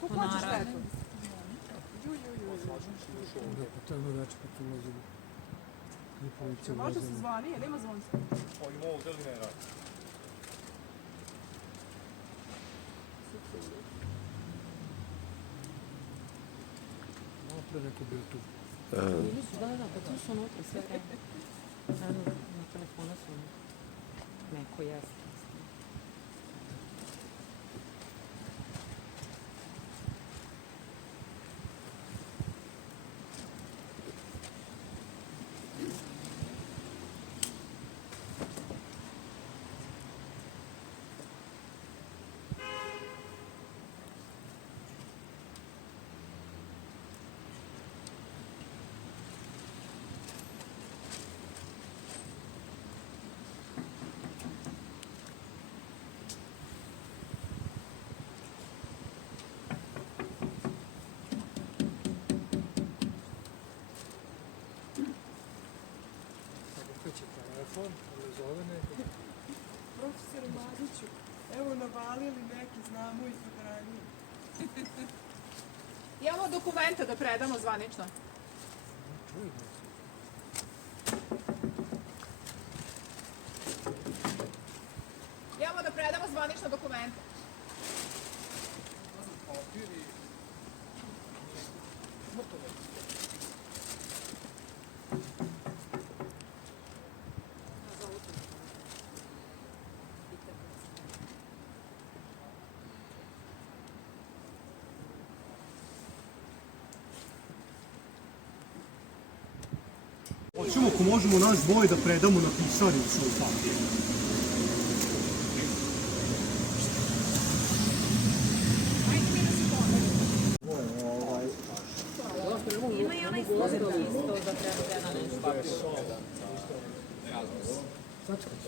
Ko plaća štetu? To je ono veče kad tu ulazimo. I policija Može se ulazimo. zvani, jer ima zvonce. Ima ovdje li ne radi? Malo pre neko bio tu. Bili su, da, pa tu su unutra sve vreme. Na telefonu su neko jeste. Kreće telefon, ali zove neko. Profesor Mladiću, evo navalili neki, znamo i fotografiju. Imamo dokumenta da predamo zvanično. Čuj ga. Imamo da predamo zvanično dokumenta. Papir i... Hoćemo, ako možemo, naš boj da predamo na pisarnicu u papir. Ima i onaj služak isto da treba na nešto. Sačekaj.